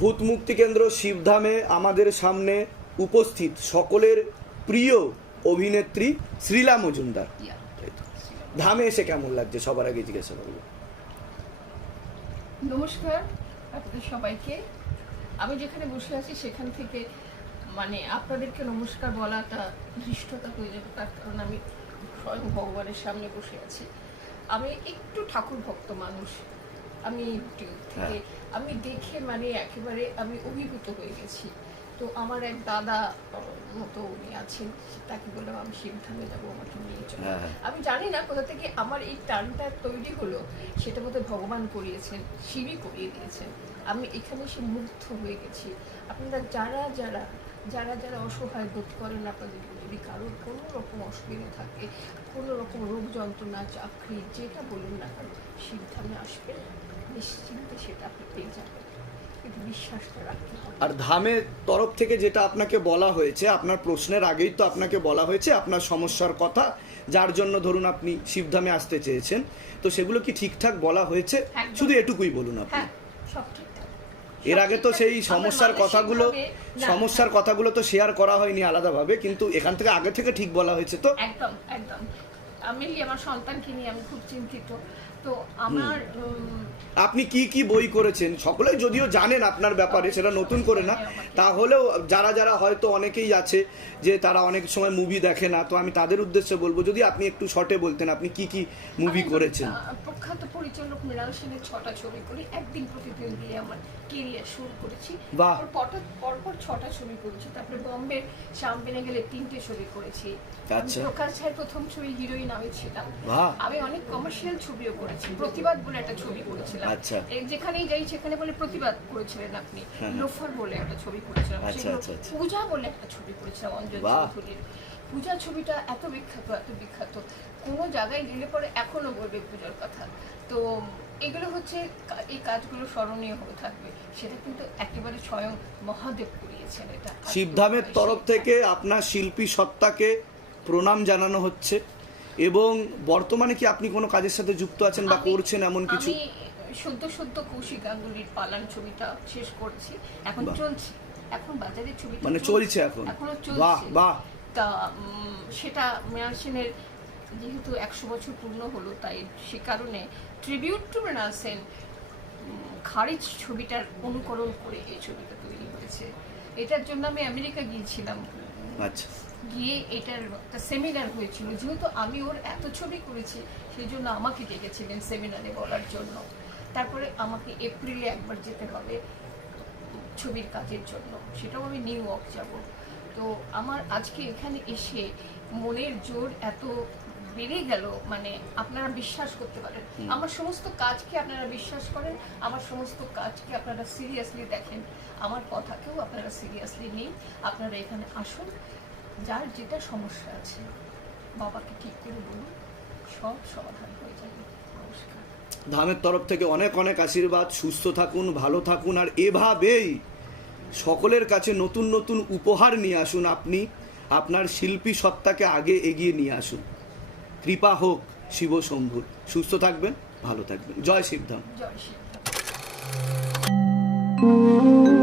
ভূত মুক্তি কেন্দ্র শিবধামে আমাদের সামনে উপস্থিত সকলের প্রিয় অভিনেত্রী শ্রীলা মজুমদার। ধামে এসে কেমন লাগছে? সবার আগে জিজ্ঞাসা করব। নমস্কার আপনাদের সবাইকে। আমি যেখানে বসে আছি সেখান থেকে মানে আপনাদেরকে নমস্কার বলাটা ধৃষ্টতা হয়ে যাবে, তার কারণ আমি স্বয়ং ভগবানের সামনে বসে আছি। আমি একটু ঠাকুর ভক্ত মানুষ আমি ইউটিউব থেকে আমি দেখে মানে একেবারে আমি অভিভূত হয়ে গেছি। তো আমার এক দাদা মতো উনি আছেন তাকে বললাম আমি শিবধামে যাব আমাকে নিয়ে চলো। হ্যাঁ, হ্যাঁ। আমি জানি না কোথা থেকে আমার এই টানটা তৈরি হলো সেটা বোধহয় ভগবান করিয়েছেন শিবই করিয়ে দিয়েছেন। আমি এখানে এসে মুগ্ধ হয়ে গেছি। আপনারা যারা যারা যারা যারা অসহায় বোধ করেন আপনাদের যদি কারোর কোনো রকম অসুবিধা থাকে কোনো রকম রোগ যন্ত্রণা চাকরি যেটা বলুন না কেন শিবধামে আসবেন নিশ্চিন্তে সেটা আপনি পেয়ে যাবেন। আর ধামের তরফ থেকে যেটা আপনাকে বলা হয়েছে আপনার প্রশ্নের আগেই তো আপনাকে বলা হয়েছে আপনার সমস্যার কথা যার জন্য ধরুন আপনি শিবধামে আসতে চেয়েছেন তো সেগুলো কি ঠিকঠাক বলা হয়েছে? শুধু এটুকুই বলুন আপনি। হ্যাঁ সব ঠিকঠাক। এর আগে তো সেই সমস্যার কথাগুলো সমস্যার কথাগুলো তো শেয়ার করা হয়নি আলাদাভাবে, কিন্তু এখান থেকে আগে থেকে ঠিক বলা হয়েছে তো? একদম একদম। আমি আমার সন্তানকে নিয়ে আমি খুব চিন্তিত। তো আমার আপনি কি কি বই করেছেন? সকলেই যদিও জানেন আপনার ব্যাপারে সেটা নতুন করে না। তাহলেও যারা যারা হয়তো অনেকেই আছে যে তারা অনেক সময় মুভি দেখে না তো আমি তাদের উদ্দেশ্যে বলব যদি আপনি একটু শর্টে বলতেন আপনি কি কি মুভি করেছেন? প্রখ্যাত পরিচালক মৃণাল সেনের ছটা ছবি করি। একদিন প্রতিদিন দিয়ে আমার কেরিয়ার শুরু করেছি। পরপর পরপর ছটা ছবি করেছি। তারপরে বম্বে গেলে তিনটে ছবি করেছি। আচ্ছা। প্রকাশ প্রথম ছবি হিরোইন আমি ছিলাম। আমি অনেক কমার্শিয়াল ছবিও করেছি প্রতিবাদ বলে একটা ছবি করেছিলাম। আচ্ছা। এই যেখানেই যাই সেখানে বলে প্রতিবাদ করেছিলেন আপনি। হ্যাঁ। লোফার বলে একটা ছবি করেছিলাম। আচ্ছা, আচ্ছা, আচ্ছা। পূজা বলে একটা ছবি করেছিলাম অঞ্জন চৌধুরীর পূজা ছবিটা এত বিখ্যাত এত বিখ্যাত। কোনো জায়গায় গেলে পরে এখনও বলবে পূজার কথা। তো এগুলো হচ্ছে এই কাজগুলো স্মরণীয় হয়ে থাকবে। সেটা কিন্তু একেবারে স্বয়ং মহাদেব করিয়েছেন এটা। শিবধামের তরফ থেকে আপনার শিল্পী সত্তাকে প্রণাম জানানো হচ্ছে। এবং বর্তমানে কি আপনি কোনো কাজের সাথে যুক্ত আছেন বা করছেন এমন কিছু? সদ্য সদ্য কৌশিক গাঙ্গুলির পালান ছবিটা শেষ করছি। এখন। চলছে। এখন বাজারে ছবিটা মানে চলছে। এখন? এখনও বাহ চলছে। বাহ। তা সেটা মৃণাল সেনের যেহেতু একশো বছর পূর্ণ হলো তাই সে কারণে ট্রিবিউট টু মৃণাল সেন খারিজ ছবিটার অনুকরণ করে এই ছবিটা তৈরি হয়েছে। এটার জন্য আমি আমেরিকা গিয়েছিলাম। আচ্ছা। গিয়ে এটার একটা সেমিনার হয়েছিল। যেহেতু আমি ওর এত ছবি করেছি সেই জন্য আমাকে ডেকেছিলেন সেমিনারে বলার জন্য। তারপরে আমাকে এপ্রিলে একবার যেতে হবে ছবির কাজের জন্য। সেটাও আমি নিউ ইয়র্ক যাব। তো আমার আজকে এখানে এসে মনের জোর এত বেড়ে গেল মানে আপনারা বিশ্বাস করতে পারেন। আমার সমস্ত কাজকে আপনারা বিশ্বাস করেন আমার সমস্ত কাজকে আপনারা সিরিয়াসলি দেখেন। আমার কথাকেও আপনারা সিরিয়াসলি নিন। আপনারা এখানে আসুন যার যেটা সমস্যা আছে বাবাকে ঠিক করে বলুন সব সমাধান হয়ে যাবে। নমস্কার। ধামের তরফ থেকে অনেক অনেক আশীর্বাদ। সুস্থ থাকুন ভালো থাকুন আর এভাবেই সকলের কাছে নতুন নতুন উপহার নিয়ে আসুন আপনি। আপনার শিল্পী সত্তাকে আগে এগিয়ে নিয়ে আসুন। কৃপা হোক শিব শম্ভুর। সুস্থ থাকবেন ভালো থাকবেন। জয় শিবধাম। জয় শ্রী